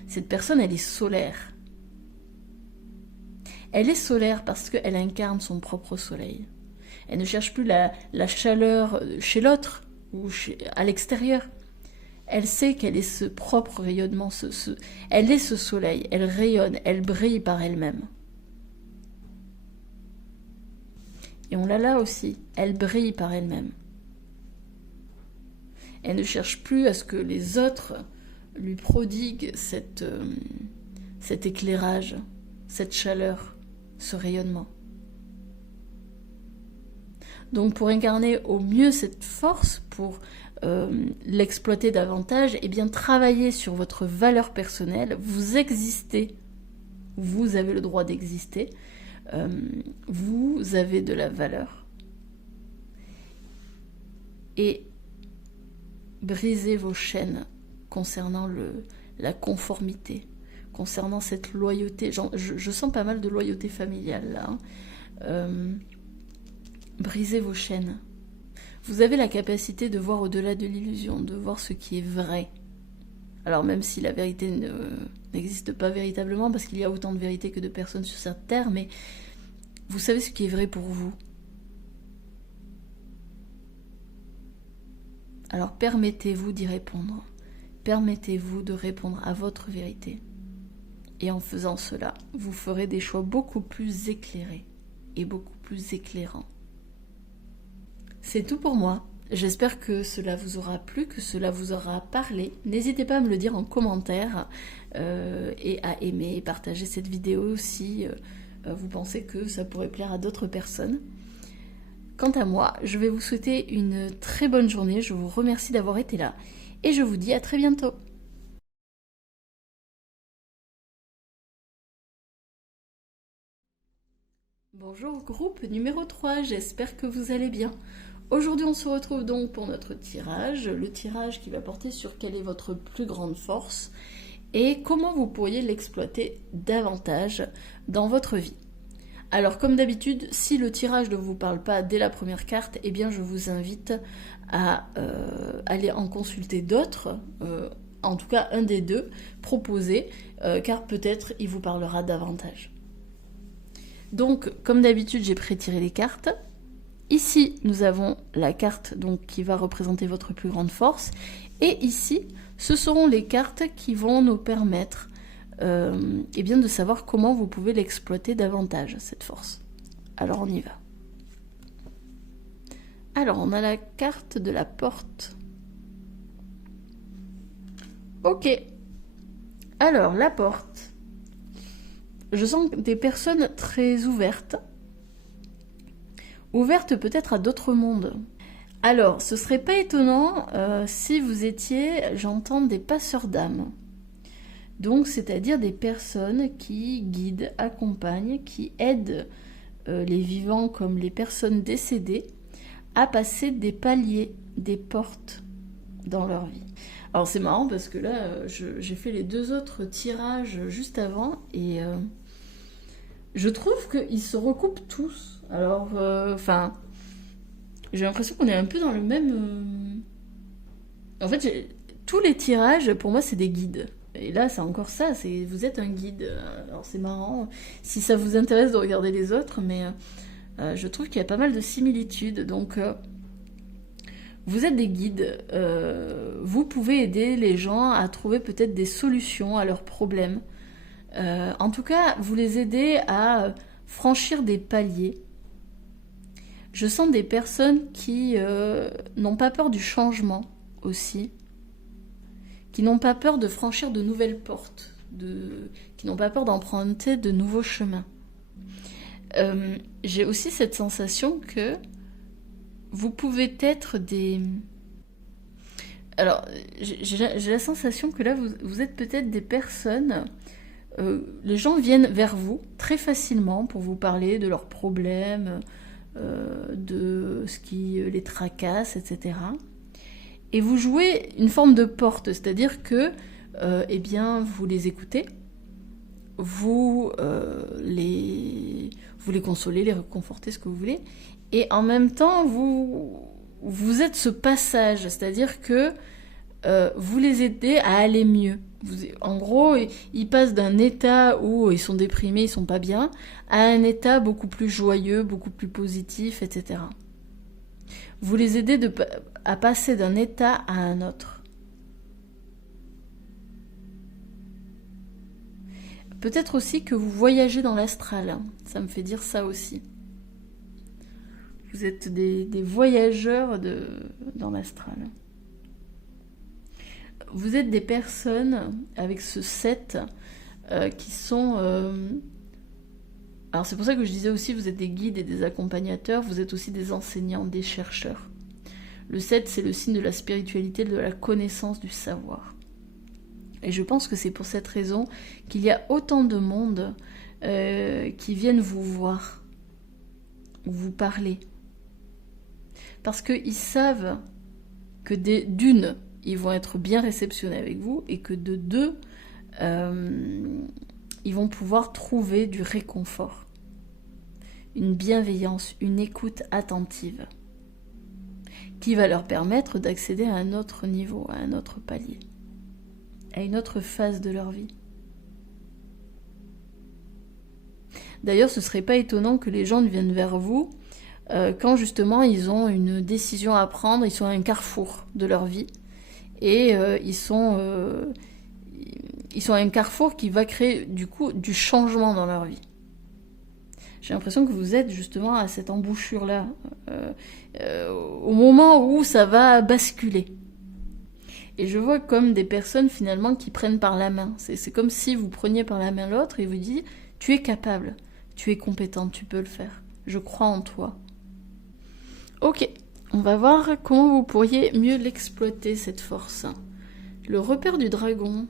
Cette personne, elle est solaire. Elle est solaire parce qu'elle incarne son propre soleil. Elle ne cherche plus la chaleur chez l'autre ou à l'extérieur. Elle sait qu'elle est ce propre rayonnement, elle est ce soleil, elle rayonne, elle brille par elle-même. Et on l'a là aussi, elle brille par elle-même. Elle ne cherche plus à ce que les autres lui prodiguent cet éclairage, cette chaleur, ce rayonnement. Donc pour incarner au mieux cette force, pour l'exploiter davantage, eh bien travaillez sur votre valeur personnelle, vous existez, vous avez le droit d'exister, vous avez de la valeur. Et brisez vos chaînes concernant la conformité, concernant cette loyauté. Je sens pas mal de loyauté familiale là. Brisez vos chaînes. Vous avez la capacité de voir au-delà de l'illusion, de voir ce qui est vrai. Alors même si la vérité n'existe pas véritablement, parce qu'il y a autant de vérité que de personnes sur cette terre, mais vous savez ce qui est vrai pour vous. Alors permettez-vous d'y répondre. Permettez-vous de répondre à votre vérité. Et en faisant cela, vous ferez des choix beaucoup plus éclairés et beaucoup plus éclairants. C'est tout pour moi. J'espère que cela vous aura plu, que cela vous aura parlé. N'hésitez pas à me le dire en commentaire et à aimer et partager cette vidéo si vous pensez que ça pourrait plaire à d'autres personnes. Quant à moi, je vais vous souhaiter une très bonne journée. Je vous remercie d'avoir été là et je vous dis à très bientôt. Bonjour groupe numéro 3, j'espère que vous allez bien. Aujourd'hui on se retrouve donc pour notre tirage, le tirage qui va porter sur quelle est votre plus grande force et comment vous pourriez l'exploiter davantage dans votre vie. Alors comme d'habitude, si le tirage ne vous parle pas dès la première carte, eh bien je vous invite à aller en consulter d'autres, en tout cas un des deux proposés, car peut-être il vous parlera davantage. Donc, comme d'habitude, j'ai pré-tiré les cartes. Ici, nous avons la carte donc, qui va représenter votre plus grande force. Et ici, ce seront les cartes qui vont nous permettre eh bien, de savoir comment vous pouvez l'exploiter davantage, cette force. Alors, on y va. Alors, on a la carte de la porte. Ok. Alors, la porte. Je sens des personnes très ouvertes, Ouverte peut-être à d'autres mondes. Alors, ce serait pas étonnant si vous étiez, j'entends, des passeurs d'âme. Donc, c'est-à-dire des personnes qui guident, accompagnent, qui aident les vivants comme les personnes décédées à passer des paliers, des portes dans leur vie. Alors c'est marrant parce que là, j'ai fait les 2 autres tirages juste avant et je trouve qu'ils se recoupent tous. Alors, j'ai l'impression qu'on est un peu dans le même... En fait, tous les tirages, pour moi, c'est des guides. Et là, c'est encore ça, vous êtes un guide. Alors c'est marrant, si ça vous intéresse de regarder les autres, mais je trouve qu'il y a pas mal de similitudes. Donc, vous êtes des guides. Vous pouvez aider les gens à trouver peut-être des solutions à leurs problèmes. En tout cas, vous les aidez à franchir des paliers. Je sens des personnes qui n'ont pas peur du changement aussi, qui n'ont pas peur de franchir de nouvelles portes, qui n'ont pas peur d'emprunter de nouveaux chemins. J'ai aussi cette sensation que vous pouvez être des... Alors, j'ai la sensation que là, vous êtes peut-être des personnes... les gens viennent vers vous très facilement pour vous parler de leurs problèmes, de ce qui les tracasse, etc. Et vous jouez une forme de porte, c'est-à-dire que eh bien, vous les écoutez, vous les consolez, les réconfortez, ce que vous voulez, et en même temps, vous êtes ce passage, c'est-à-dire que vous les aidez à aller mieux. En gros, ils passent d'un état où ils sont déprimés, ils sont pas bien, à un état beaucoup plus joyeux, beaucoup plus positif, etc. Vous les aidez à passer d'un état à un autre. Peut-être aussi que vous voyagez dans l'astral, ça me fait dire ça aussi. Vous êtes des voyageurs dans l'astral. Vous êtes des personnes avec ce 7 qui sont... Alors c'est pour ça que je disais aussi, vous êtes des guides et des accompagnateurs, vous êtes aussi des enseignants, des chercheurs. Le 7, c'est le signe de la spiritualité, de la connaissance, du savoir. Et je pense que c'est pour cette raison qu'il y a autant de monde qui viennent vous voir, ou vous parler. Parce qu'ils savent que d'une, ils vont être bien réceptionnés avec vous, et que de deux, ils vont pouvoir trouver du réconfort, une bienveillance, une écoute attentive, qui va leur permettre d'accéder à un autre niveau, à un autre palier, à une autre phase de leur vie. D'ailleurs, ce ne serait pas étonnant que les gens viennent vers vous quand justement ils ont une décision à prendre, ils sont à un carrefour de leur vie, et ils sont à un carrefour qui va créer du coup du changement dans leur vie. J'ai l'impression que vous êtes justement à cette embouchure-là, au moment où ça va basculer. Et je vois comme des personnes finalement qui prennent par la main. C'est comme si vous preniez par la main l'autre et vous dites « Tu es capable, tu es compétente, tu peux le faire. Je crois en toi. » Ok, on va voir comment vous pourriez mieux l'exploiter, cette force. Le repère du dragon.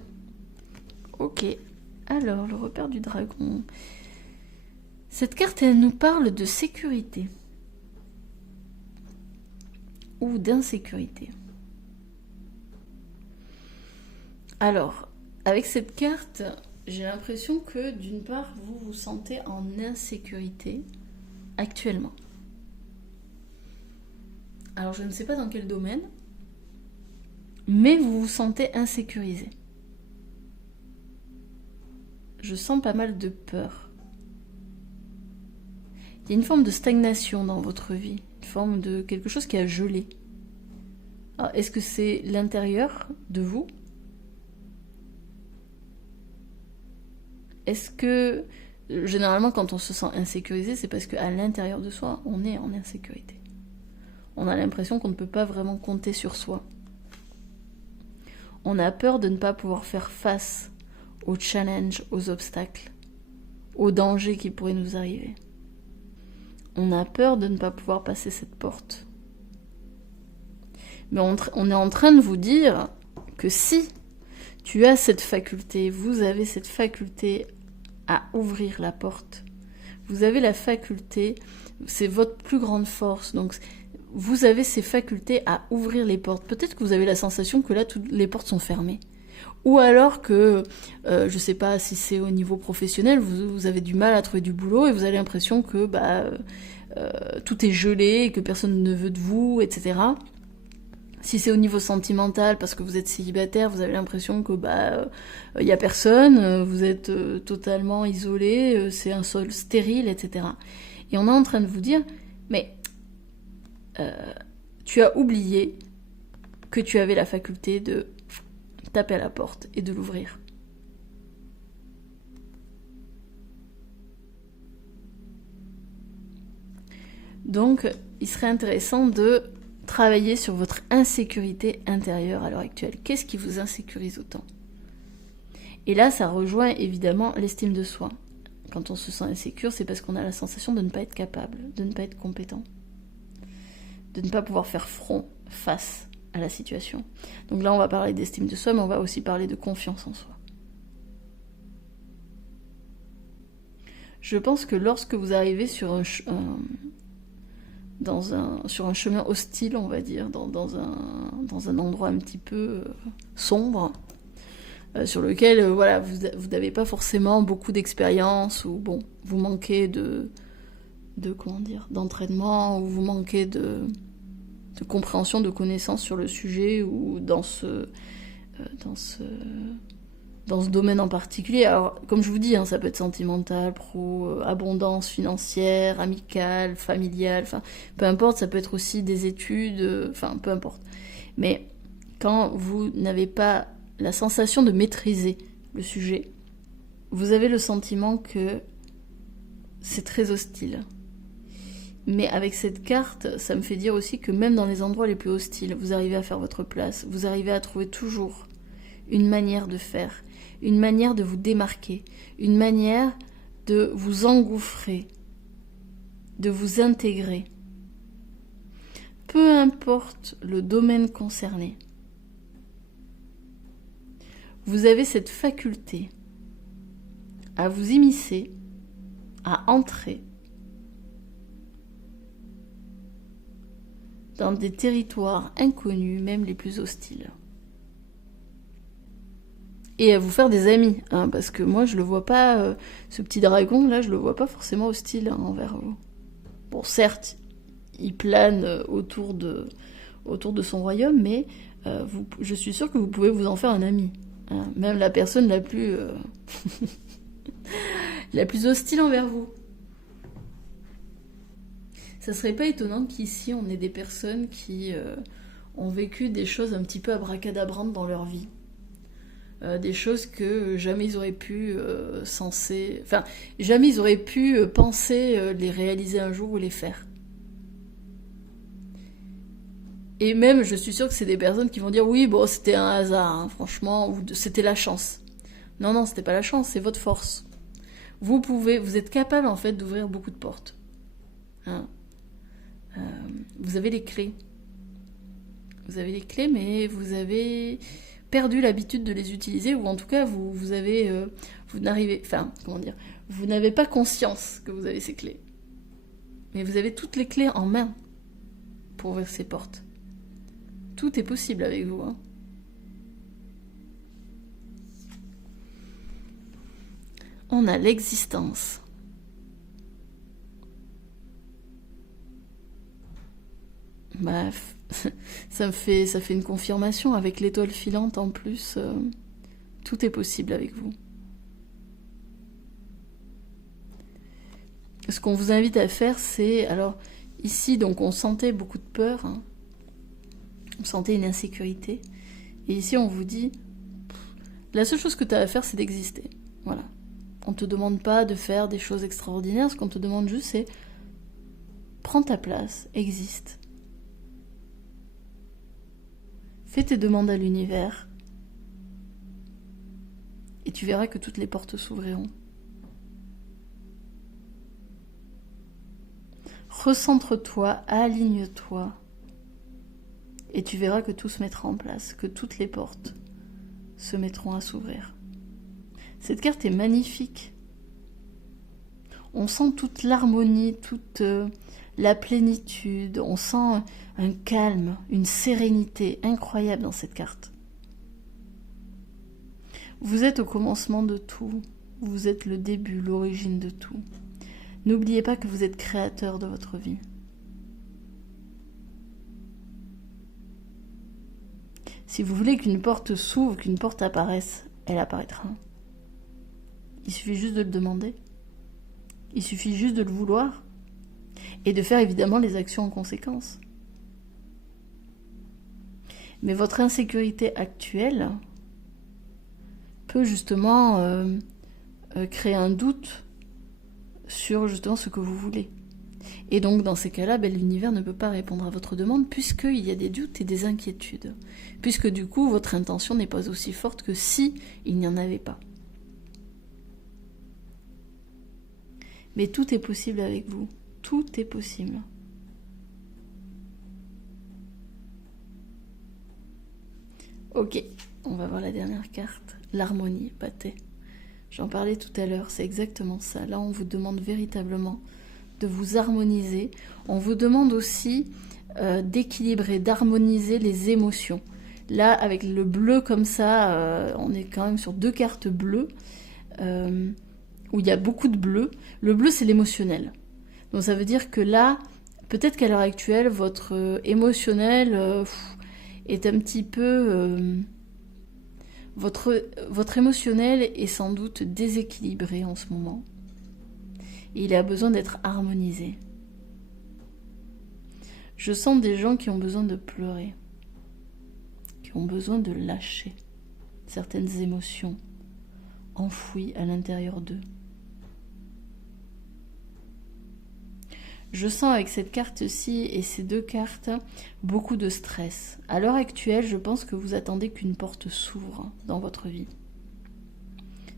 Ok, alors le repère du dragon... Cette carte, elle nous parle de sécurité ou d'insécurité. Alors, avec cette carte, j'ai l'impression que d'une part, vous vous sentez en insécurité actuellement. Alors, je ne sais pas dans quel domaine, mais vous vous sentez insécurisé. Je sens pas mal de peur. Il y a une forme de stagnation dans votre vie, une forme de quelque chose qui a gelé. Alors, est-ce que c'est l'intérieur de vous ? Est-ce que, généralement, quand on se sent insécurisé, c'est parce qu'à l'intérieur de soi, on est en insécurité. On a l'impression qu'on ne peut pas vraiment compter sur soi. On a peur de ne pas pouvoir faire face aux challenges, aux obstacles, aux dangers qui pourraient nous arriver. on a peur de ne pas pouvoir passer cette porte. Mais on est en train de vous dire que si tu as cette faculté, vous avez cette faculté à ouvrir la porte, vous avez la faculté, c'est votre plus grande force, donc vous avez ces facultés à ouvrir les portes. Peut-être que vous avez la sensation que là, toutes les portes sont fermées. Ou alors que, je sais pas si c'est au niveau professionnel, vous avez du mal à trouver du boulot et vous avez l'impression que tout est gelé, que personne ne veut de vous, etc. Si c'est au niveau sentimental, parce que vous êtes célibataire, vous avez l'impression que y a personne, vous êtes totalement isolé, c'est un sol stérile, etc. Et on est en train de vous dire, mais tu as oublié que tu avais la faculté de taper à la porte et de l'ouvrir. Donc, il serait intéressant de travailler sur votre insécurité intérieure à l'heure actuelle. Qu'est-ce qui vous insécurise autant? Et là, ça rejoint évidemment l'estime de soi. Quand on se sent insécure, c'est parce qu'on a la sensation de ne pas être capable, de ne pas être compétent, de ne pas pouvoir faire front face à la situation. Donc là, on va parler d'estime de soi, mais on va aussi parler de confiance en soi. Je pense que lorsque vous arrivez sur un chemin hostile, on va dire, dans un endroit un petit peu sombre, sur lequel vous n'avez pas forcément beaucoup d'expérience, ou bon, vous manquez d'entraînement, ou vous manquez de compréhension, de connaissance sur le sujet, ou dans ce domaine en particulier. Alors, comme je vous dis, ça peut être sentimental, abondance financière, amicale, familiale, peu importe, ça peut être aussi des études, peu importe. Mais quand vous n'avez pas la sensation de maîtriser le sujet, vous avez le sentiment que c'est très hostile. Mais avec cette carte, ça me fait dire aussi que même dans les endroits les plus hostiles, vous arrivez à faire votre place, vous arrivez à trouver toujours une manière de faire, une manière de vous démarquer, une manière de vous engouffrer, de vous intégrer. Peu importe le domaine concerné, vous avez cette faculté à vous immiscer, à entrer dans des territoires inconnus, même les plus hostiles. Et à vous faire des amis, parce que moi je le vois pas, ce petit dragon là, je le vois pas forcément hostile envers vous. Bon, certes, il plane autour de son royaume, mais je suis sûre que vous pouvez vous en faire un ami. Même la personne la plus la plus hostile envers vous. Ça serait pas étonnant qu'ici on ait des personnes qui ont vécu des choses un petit peu abracadabrantes dans leur vie. Des choses que jamais ils auraient pu jamais ils auraient pu penser les réaliser un jour ou les faire. Et même, je suis sûre que c'est des personnes qui vont dire oui, bon, c'était un hasard, franchement, ou c'était la chance. Non, c'était pas la chance, c'est votre force. Vous êtes capable en fait d'ouvrir beaucoup de portes. Vous avez les clés. Vous avez les clés, mais vous avez perdu l'habitude de les utiliser, ou en tout cas, vous n'avez pas conscience que vous avez ces clés. Mais vous avez toutes les clés en main pour ouvrir ces portes. Tout est possible avec vous. On a l'existence. Bref, ça fait une confirmation avec l'étoile filante en plus. Tout est possible avec vous. Ce qu'on vous invite à faire, c'est... Alors, ici, donc, on sentait beaucoup de peur. On sentait une insécurité. Et ici, on vous dit... La seule chose que tu as à faire, c'est d'exister. Voilà. On te demande pas de faire des choses extraordinaires. Ce qu'on te demande juste, c'est... Prends ta place, existe. Fais tes demandes à l'univers. Et tu verras que toutes les portes s'ouvriront. recentre-toi, aligne-toi, et tu verras que tout se mettra en place, que toutes les portes se mettront à s'ouvrir. Cette carte est magnifique. On sent toute l'harmonie, toute la plénitude, on sent un calme, une sérénité incroyable dans cette carte. Vous êtes au commencement de tout, vous êtes le début, l'origine de tout. N'oubliez pas que vous êtes créateur de votre vie. Si vous voulez qu'une porte s'ouvre, qu'une porte apparaisse, elle apparaîtra. Il suffit juste de le demander. Il suffit juste de le vouloir. Et de faire évidemment les actions en conséquence. Mais votre insécurité actuelle peut justement créer un doute sur justement ce que vous voulez. Et donc dans ces cas-là, l'univers ne peut pas répondre à votre demande puisqu'il y a des doutes et des inquiétudes. Puisque du coup, votre intention n'est pas aussi forte que si il n'y en avait pas. Mais tout est possible avec vous. Tout est possible. Ok, on va voir la dernière carte. L'harmonie, Pathé. J'en parlais tout à l'heure, c'est exactement ça. Là, on vous demande véritablement de vous harmoniser. On vous demande aussi d'équilibrer, d'harmoniser les émotions. Là, avec le bleu comme ça, on est quand même sur 2 cartes bleues, où il y a beaucoup de bleu. Le bleu, c'est l'émotionnel. Donc ça veut dire que là, peut-être qu'à l'heure actuelle, votre émotionnel est un petit peu... Votre émotionnel est sans doute déséquilibré en ce moment. Et il a besoin d'être harmonisé. Je sens des gens qui ont besoin de pleurer, qui ont besoin de lâcher certaines émotions enfouies à l'intérieur d'eux. Je sens avec cette carte-ci et ces 2 cartes beaucoup de stress. À l'heure actuelle, je pense que vous attendez qu'une porte s'ouvre dans votre vie.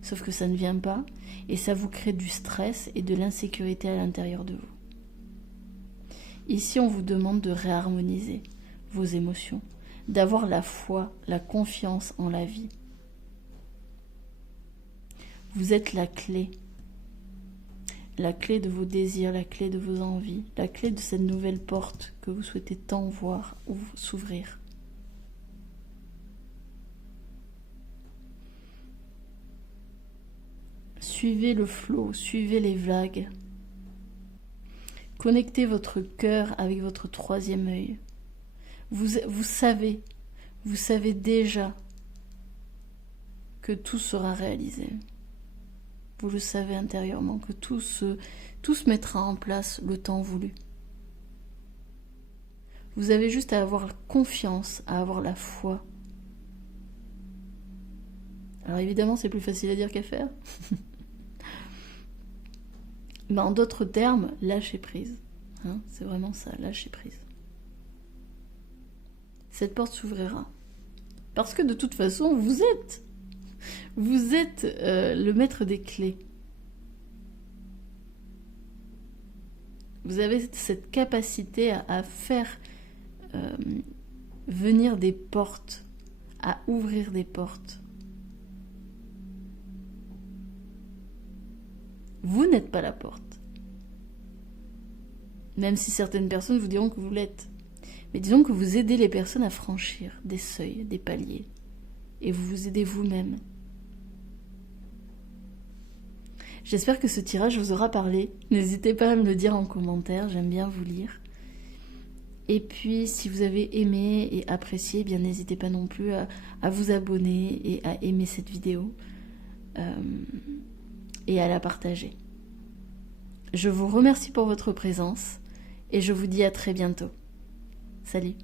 Sauf que ça ne vient pas et ça vous crée du stress et de l'insécurité à l'intérieur de vous. Ici, on vous demande de réharmoniser vos émotions, d'avoir la foi, la confiance en la vie. Vous êtes la clé de vos désirs, la clé de vos envies, la clé de cette nouvelle porte que vous souhaitez tant voir ou s'ouvrir. Suivez le flot, suivez les vagues. Connectez votre cœur avec votre 3e œil. Vous savez déjà que tout sera réalisé. Vous le savez intérieurement, que tout se mettra en place le temps voulu. Vous avez juste à avoir confiance, à avoir la foi. Alors évidemment, c'est plus facile à dire qu'à faire. Mais en d'autres termes, lâchez prise. Hein, c'est vraiment ça, lâchez prise. Cette porte s'ouvrira. Parce que de toute façon, vous êtes le maître des clés. Vous avez cette capacité à faire venir des portes, à ouvrir des portes. Vous n'êtes pas la porte. Même si certaines personnes vous diront que vous l'êtes. Mais disons que vous aidez les personnes à franchir des seuils, des paliers. Et vous vous aidez vous-même. J'espère que ce tirage vous aura parlé. N'hésitez pas à me le dire en commentaire, j'aime bien vous lire. Et puis, si vous avez aimé et apprécié, bien n'hésitez pas non plus à vous abonner et à aimer cette vidéo. Et à la partager. Je vous remercie pour votre présence et je vous dis à très bientôt. Salut!